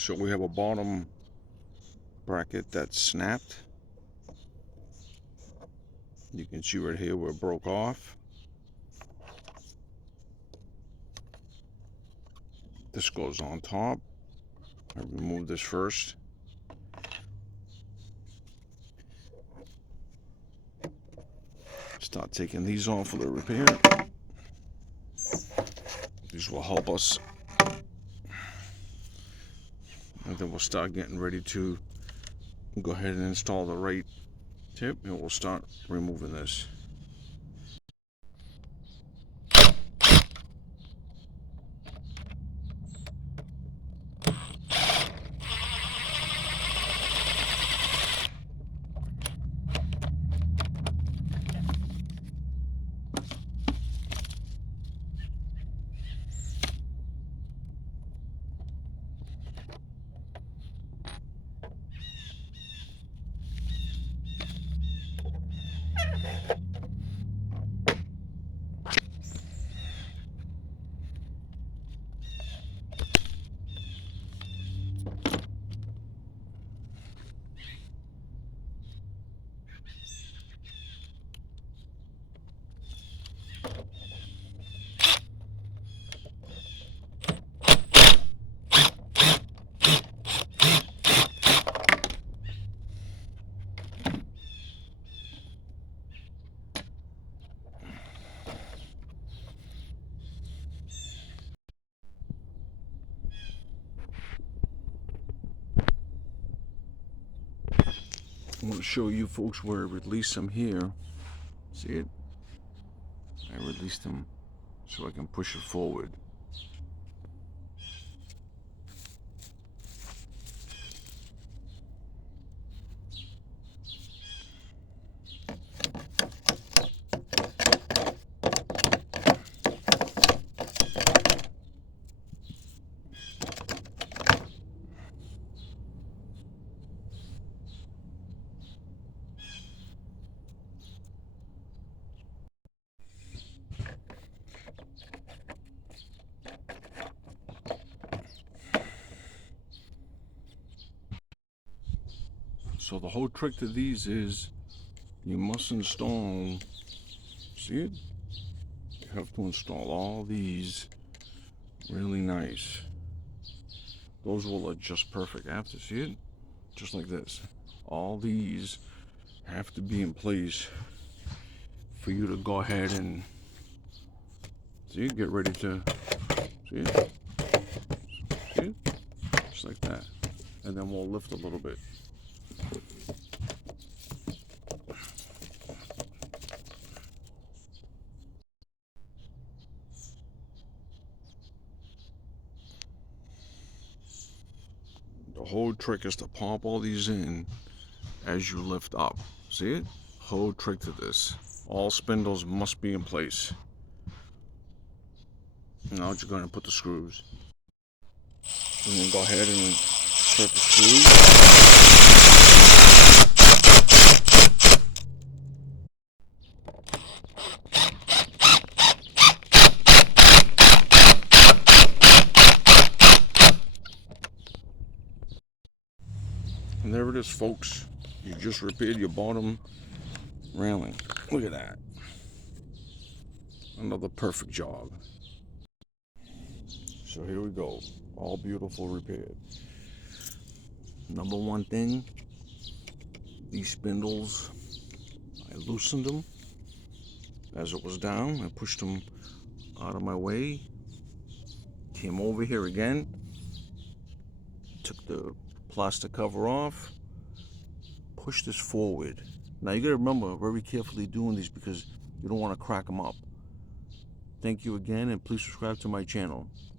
So we have a bottom bracket that's snapped. You can see right here where it broke off. This goes on top. I remove this first. Start taking these off for the repair. These will help us. And then we'll start getting ready to go ahead and install the right tip, and we'll start removing this. I'm going to show you folks where I release them here. See it? I released them so I can push it forward. So the whole trick to these is you must install, see it? You have to install all these really nice. Those will adjust perfect after, see it? Just like this. All these have to be in place for you to go ahead and, see it? Get ready to, see it? See it? Just like that. And then we'll lift a little bit. The whole trick is to pop all these in as you lift up. See it? Whole trick to this. All spindles must be in place. Now you're going to put the screws. And then go ahead and insert the screws. And there it is, folks. You just repaired your bottom railing. Look at that. Another perfect job. So here we go. All beautiful repaired. Number one thing, these spindles, I loosened them as it was down. I pushed them out of my way. Came over here again. Took the plastic cover off. Push this forward. Now you gotta remember, very carefully doing these because you don't want to crack them up. Thank you again, and please subscribe to my channel.